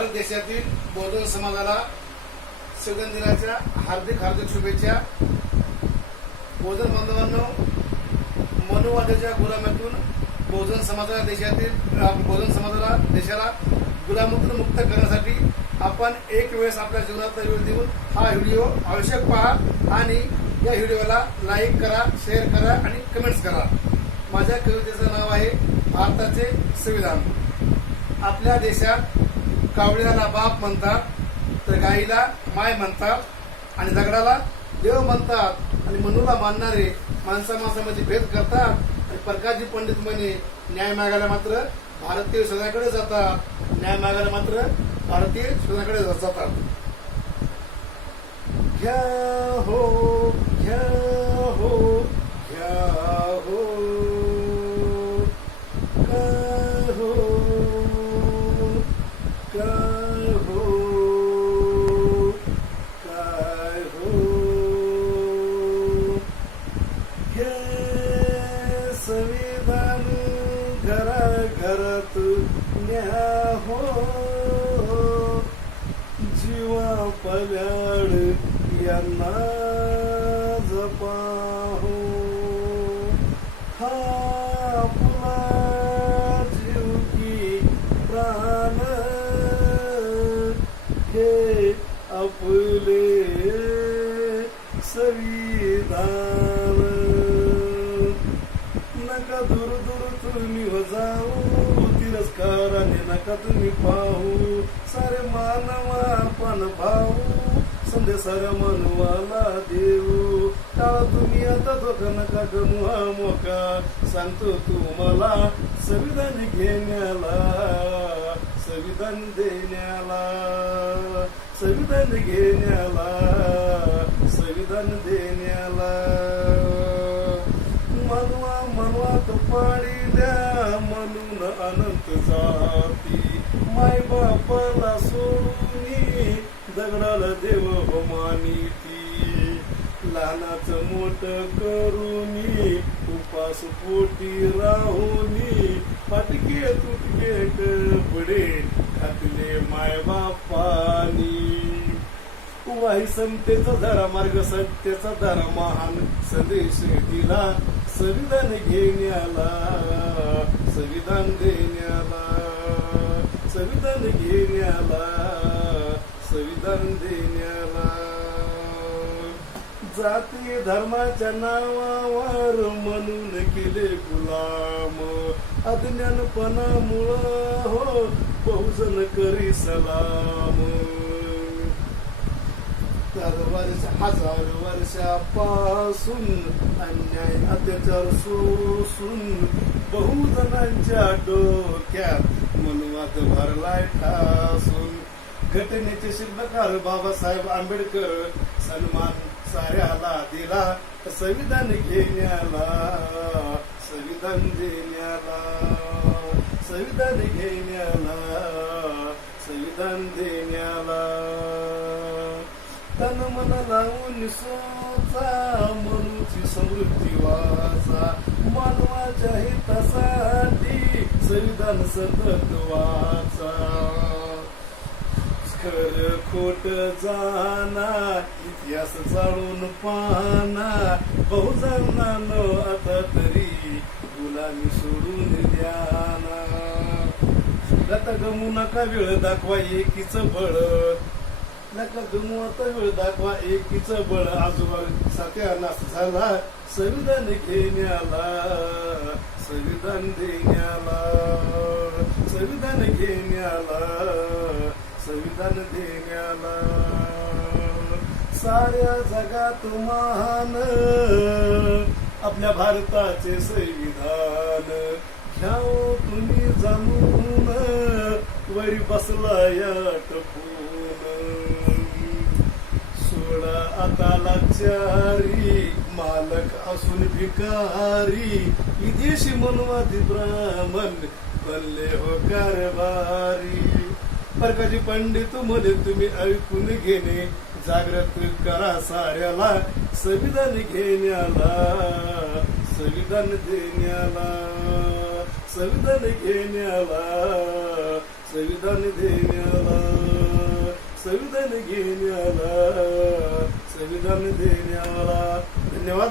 भारत देशातील बौद्ध समाजाला संविधान दिनाच्या हार्दिक हार्दिक शुभेच्छा. बौद्ध बांधवांनो मनुवादाच्या गुलामातून बहुजन समाजाला देशातील बहुजन समाजाला देशाला गुलामातून मुक्त करण्यासाठी आपण एक वेळेस आपल्या जीवनातला वेळ देऊन हा व्हिडिओ आवश्यक पहा आणि या व्हिडिओला लाईक करा शेअर करा आणि कमेंट्स करा. माझ्या कवितेचं नाव आहे भारताचे संविधान. आपल्या देशात कावळ्याला बाप म्हणतात तर गाईला माय म्हणतात आणि दगडाला देव म्हणतात आणि मनूला मानणारे माणसा माणसामध्ये भेद करतात आणि प्रकाशजी पंडित म्हणे न्याय मागायला मात्र भारतीय सणाकडे जातात. न्याय मागायला मात्र भारतीय सणाकडे जातात. घ्या हो पाण्या हो जीवा पल्याड यांना जपा हो हा आपला जीव की प्राण. हे आपले संविधान नका दूर दूर तुम्ही जाऊ. करणे नका तुम्ही पाहू? सारे मानवा पण भाऊ संदेशाला मानवाला देऊ. काळा तुम्ही आता धोका नका गमवा मोका? सांगतो तुम्हाला संविधान घेण्याला. संविधान देण्याला. संविधान घेण्याला संविधान देण्याला मनवा मनवात पाणी द्या म्हणून अनंत जाती. माय बापाला सोडून दगडाला देव हो मानिती लहानाच मोठ करूनी उपास पोटी राहुनी फाटके तुटके कपडे घातले माय बापानी. वाही समतेचा धरा मार्ग सत्याचा धरा महान संदेश दिला. संविधान घेण्याला संविधान देण्याला संविधान घेण्याला संविधान देण्याला. जाती धर्माच्या नावावर म्हणून केले गुलाम. अज्ञानपणामुळं हो बहुजन करी सलाम. वर्ष हजार वर्षापासून अन्याय अत्याचार सोसून बहुजनांच्या डोक्यात मनुवाद भरलाय ठासून. घटनेचे शिल्पकार बाबासाहेब आंबेडकर सन्मान साऱ्याला दिला संविधान घेण्याला संविधान देण्याला संविधान घेण्याला संविधान देण्याला. तन मन लावून सोचा मनुची समृद्धी वाचा. मानवाच्या हितासाठी संविधान सतत वाचा. खर खोट जाना इतिहास जाणून पाना. बहुजनांनो आता तरी गुलामी सोडून द्याना. आता गमू नका वेळ दाखवा एकीच बळ. नका गमू वेळ दाखवा एकीच बळ आजोबा सत्यानाश झाला संविधान घेण्याला संविधान देण्याला संविधान घेण्याला संविधान देण्याला. साऱ्या जगात महान आपल्या भारताचे संविधान. घ्याव तुम्ही जाणून वरी बसला या टपून. सोडा आता लाचारी मालक असून भिकारी. विदेशी मनवादी ब्राह्मण बनले हो कारभारी. प्रकाशी पंडित म्हणे तुम्ही ऐकून घेणे जागृत करा साऱ्याला संविधान घेण्याला संविधान देण्याला संविधान घेण्याला. संविधान देण्याला संविधान घेण्याला संविधान देण्याला. धन्यवाद.